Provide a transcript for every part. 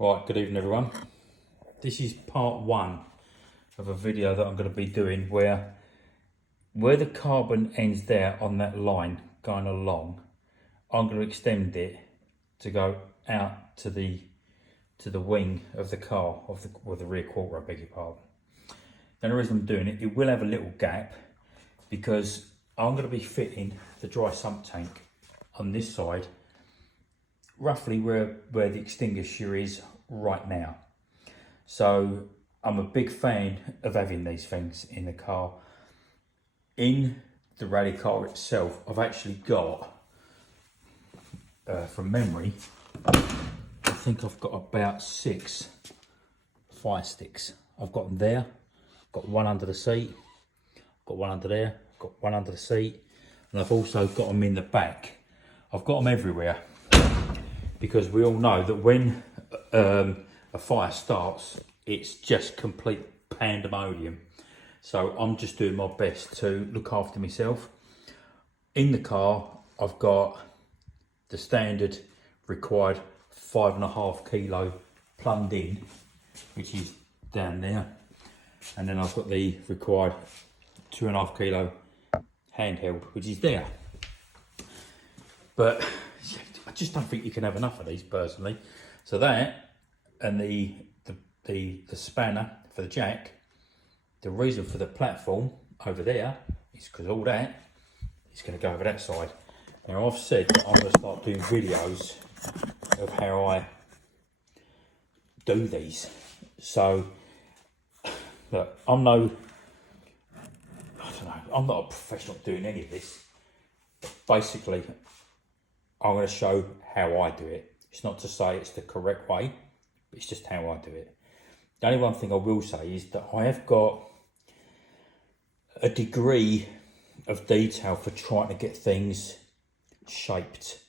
Right, good evening everyone. This is part one of a video that I'm going to be doing where the carbon ends there on that line going along, I'm going to extend it to go out to the wing of the car, or the rear quarter, I beg your pardon. And the reason I'm doing it, it will have a little gap because I'm going to be fitting the dry sump tank on this side, roughly where the extinguisher is right now. So I'm a big fan of having these things in the car. In the rally car itself, I've actually got, from memory, I think I've got about 6 fire sticks. I've got them there, got one under the seat, got one under there, got one under the seat, and I've also got them in the back. I've got them everywhere because we all know that when a fire starts, it's just complete pandemonium. So I'm just doing my best to look after myself. In the car, I've got the standard required 5.5 kilo plumbed in, which is down there. And then I've got the required 2.5 kilo handheld, which is there. But I just don't think you can have enough of these personally. So that and the spanner for the jack, the reason for the platform over there is because all that is going to go over that side. Now I've said that I'm going to start doing videos of how I do these. So look, I'm not a professional doing any of this. Basically, I'm going to show how I do it. It's not to say it's the correct way, but it's just how I do it. The only one thing I will say is that I have got a degree of detail for trying to get things shaped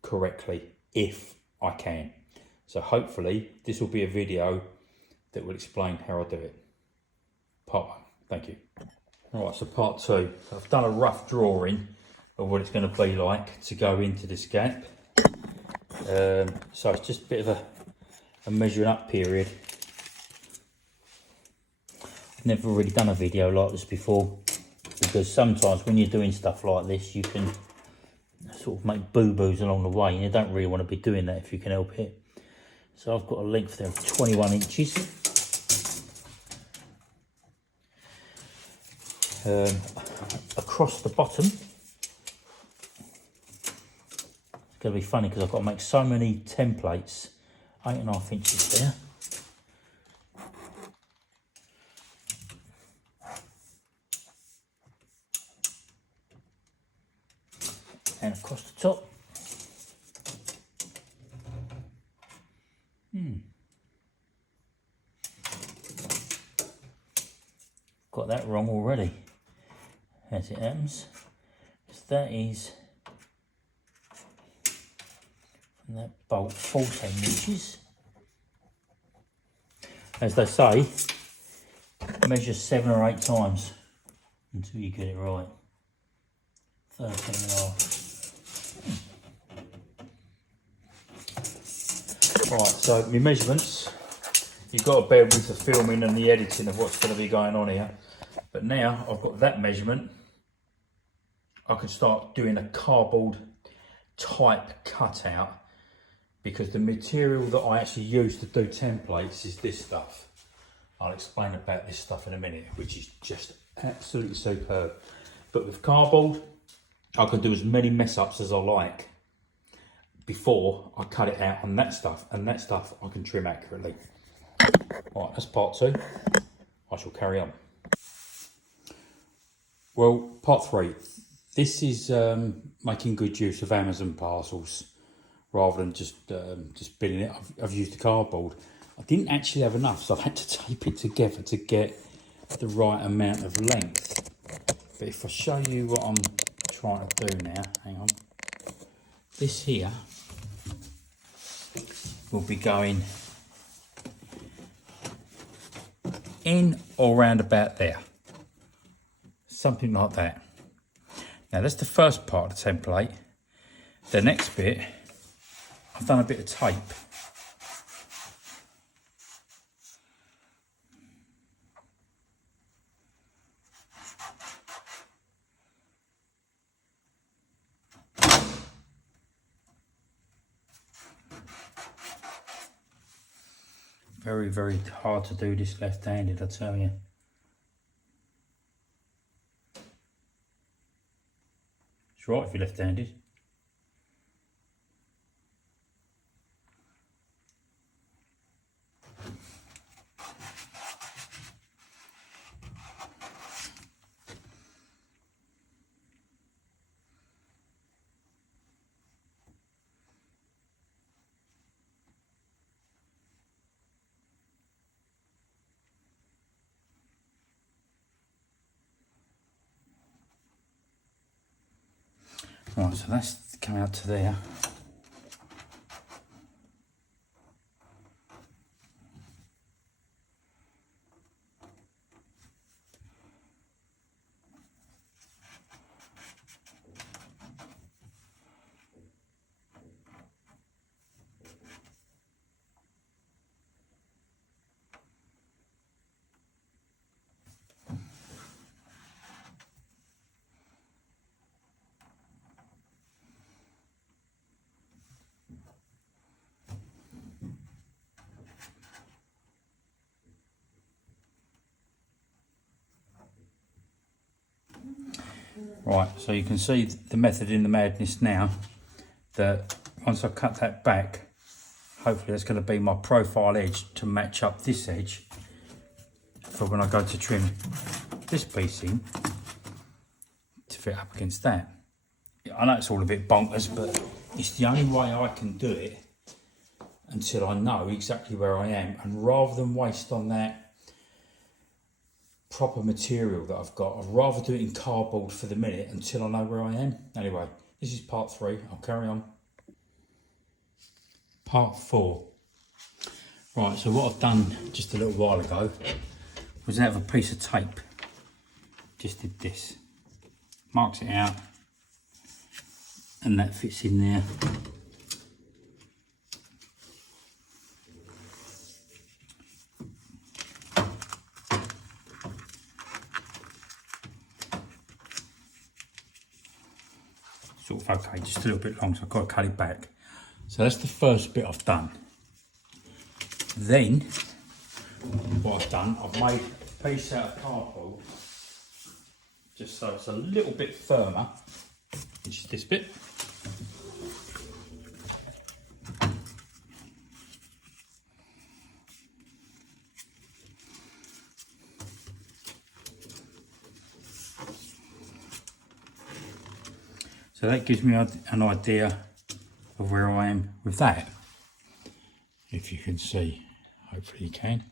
correctly if I can. So hopefully this will be a video that will explain how I do it. Part one, thank you. All right, so part two. I've done a rough drawing of what it's going to be like to go into this gap. So it's just a bit of a measuring up period. I've never really done a video like this before, because sometimes when you're doing stuff like this, you can sort of make boo-boos along the way, and you don't really want to be doing that if you can help it. So I've got a length there of 21 inches. Across the bottom, it's going to be funny because I've got to make so many templates. 8.5 inches there. And across the top. Got that wrong already, as it happens. So that is from that bolt 14 inches. As they say, measure 7 or 8 times until you get it right. 13.5. Right, so my measurements, you've got to bear with the filming and the editing of what's going to be going on here. But now I've got that measurement, I can start doing a cardboard type cutout, because the material that I actually use to do templates is this stuff. I'll explain about this stuff in a minute, which is just absolutely superb. But with cardboard, I can do as many mess ups as I like before I cut it out on that stuff, and that stuff I can trim accurately. Right, that's part two. I shall carry on. Well, part three. This is making good use of Amazon parcels rather than just billing it. I've used the cardboard. I didn't actually have enough, so I had to tape it together to get the right amount of length. But if I show you what I'm trying to do now, hang on. This here will be going in or round about there. Something like that. Now that's the first part of the template. The next bit, I've done a bit of tape Very, very hard to do this left-handed, I tell you. It's right if you're left-handed. Right, so that's come out to there. Right, so you can see the method in the madness now, that once I cut that back, hopefully that's going to be my profile edge to match up this edge for when I go to trim this piece in to fit up against that. I know it's all a bit bonkers, but it's the only way I can do it until I know exactly where I am, and rather than waste on that proper material that I've got, I'd rather do it in cardboard for the minute until I know where I am. Anyway, this is part 3. I'll carry on. Part 4. Right, so what I've done just a little while ago was out of a piece of tape. Just did this. Marks it out, and that fits in there. Sort of okay, just a little bit long, so I've got to cut it back. So that's the first bit I've done. Then, what I've done, I've made a piece out of cardboard, just so it's a little bit firmer, which is this bit. So that gives me an idea of where I am with that. If you can see, hopefully you can.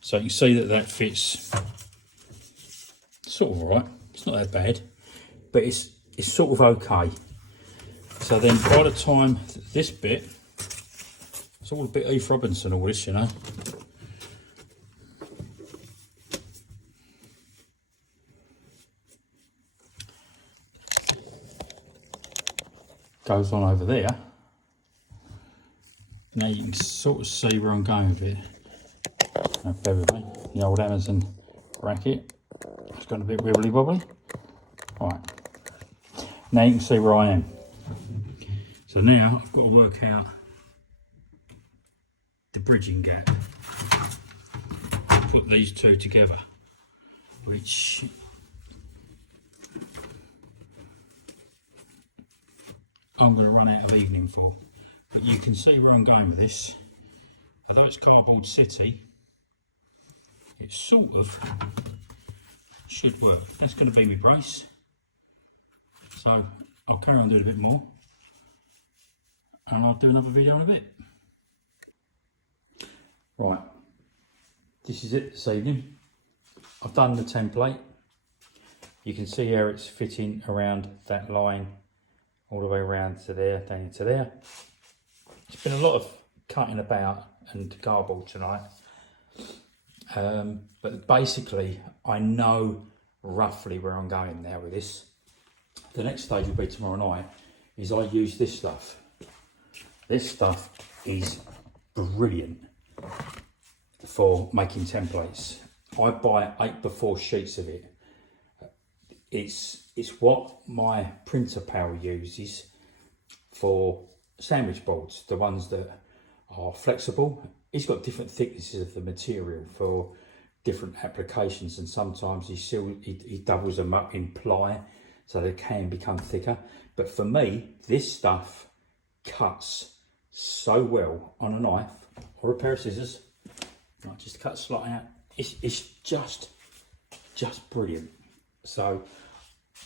So you can see that that fits sort of right. It's not that bad, but it's sort of okay. So then by the time this bit, it's all a bit Eve Robinson, all this, you know. Goes on over there. Now you can sort of see where I'm going with it. Now bear with me, the old Amazon bracket. It's got a bit wibbly wobbly. Right, now you can see where I am. So now I've got to work out the bridging gap. Put these two together, which I'm going to run out of evening for. But you can see where I'm going with this. Although it's Cardboard City, it sort of should work. That's going to be my brace. So I'll carry on doing a bit more, and I'll do another video in a bit. Right, this is it this evening. I've done the template. You can see how it's fitting around that line all the way around to there, down into there. It's been a lot of cutting about and cardboard tonight. But basically, I know roughly where I'm going now with this. The next stage will be tomorrow night, is I use this stuff. This stuff is brilliant for making templates. I buy 8x4 sheets of it. It's what my printer pal uses for sandwich boards, the ones that are flexible. He's got different thicknesses of the material for different applications, and sometimes he doubles them up in ply so they can become thicker. But for me, this stuff cuts so well on a knife or a pair of scissors. I just cut a slot out. It's just brilliant. So,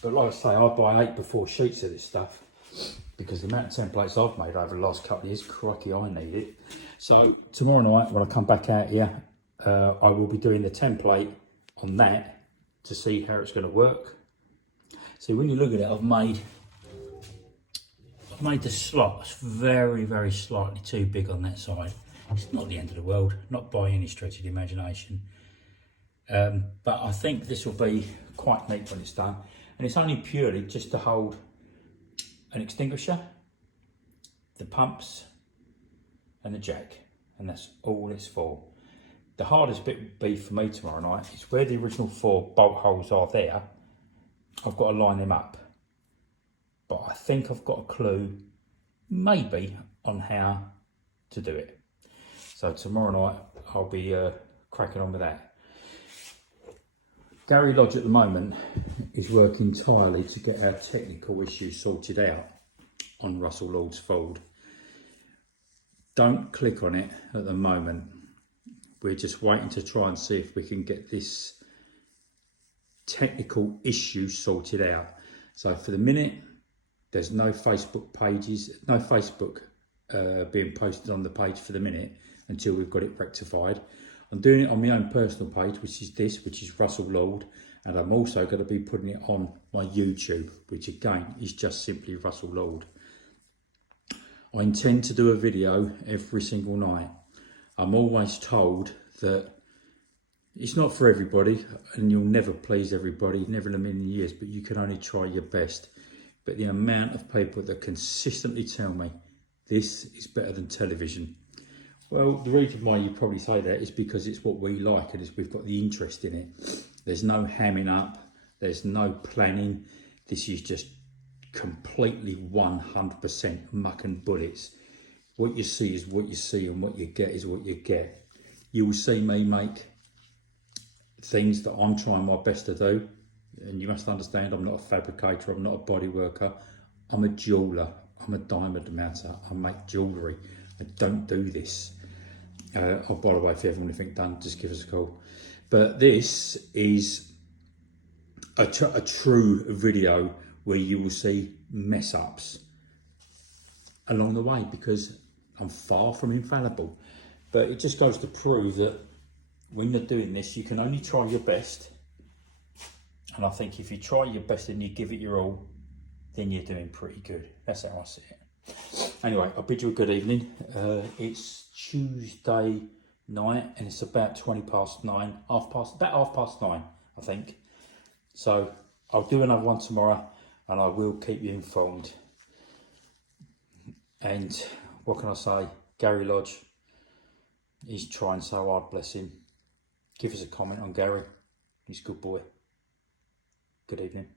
but like I say, I buy 8 before sheets of this stuff because the amount of templates I've made over the last couple of years, crikey, I need it. So tomorrow night when I come back out here, I will be doing the template on that to see how it's going to work. See, when you look at it, I've made the slots very, very slightly too big on that side. It's not the end of the world, not by any stretch of the imagination. But I think this will be quite neat when it's done. And it's only purely just to hold an extinguisher, the pumps and the jack. And that's all it's for. The hardest bit would be for me tomorrow night is where the original 4 bolt holes are there. I've got to line them up. But I think I've got a clue, maybe, on how to do it. So tomorrow night I'll be cracking on with that. Gary Lodge at the moment is working tirelessly to get our technical issues sorted out on Russell Lord's Ford. Don't click on it at the moment. We're just waiting to try and see if we can get this technical issue sorted out. So for the minute, there's no Facebook pages, no Facebook being posted on the page for the minute until we've got it rectified. I'm doing it on my own personal page, which is Russell Lord, and I'm also going to be putting it on my YouTube, which again is just simply Russell Lord. I intend to do a video every single night. I'm always told that it's not for everybody, and you'll never please everybody, never in a million years, but you can only try your best. But the amount of people that consistently tell me this is better than television. Well, the reason why you probably say that is because it's what we like and we've got the interest in it. There's no hamming up, there's no planning. This is just completely 100% muck and bullets. What you see is what you see, and what you get is what you get. You will see me make things that I'm trying my best to do. And you must understand, I'm not a fabricator, I'm not a body worker. I'm a jeweller, I'm a diamond mounter, I make jewellery. I don't do this. Oh, by the way, if you have anything done, just give us a call. But this is a true video where you will see mess ups along the way, because I'm far from infallible. But it just goes to prove that when you're doing this, you can only try your best. And I think if you try your best and you give it your all, then you're doing pretty good. That's how I see it. Anyway, I'll bid you a good evening. It's Tuesday night and it's about 9:20, about 9:30, I think. So I'll do another one tomorrow and I will keep you informed. And what can I say? Gary Lodge, he's trying so hard, bless him. Give us a comment on Gary. He's a good boy. Good evening.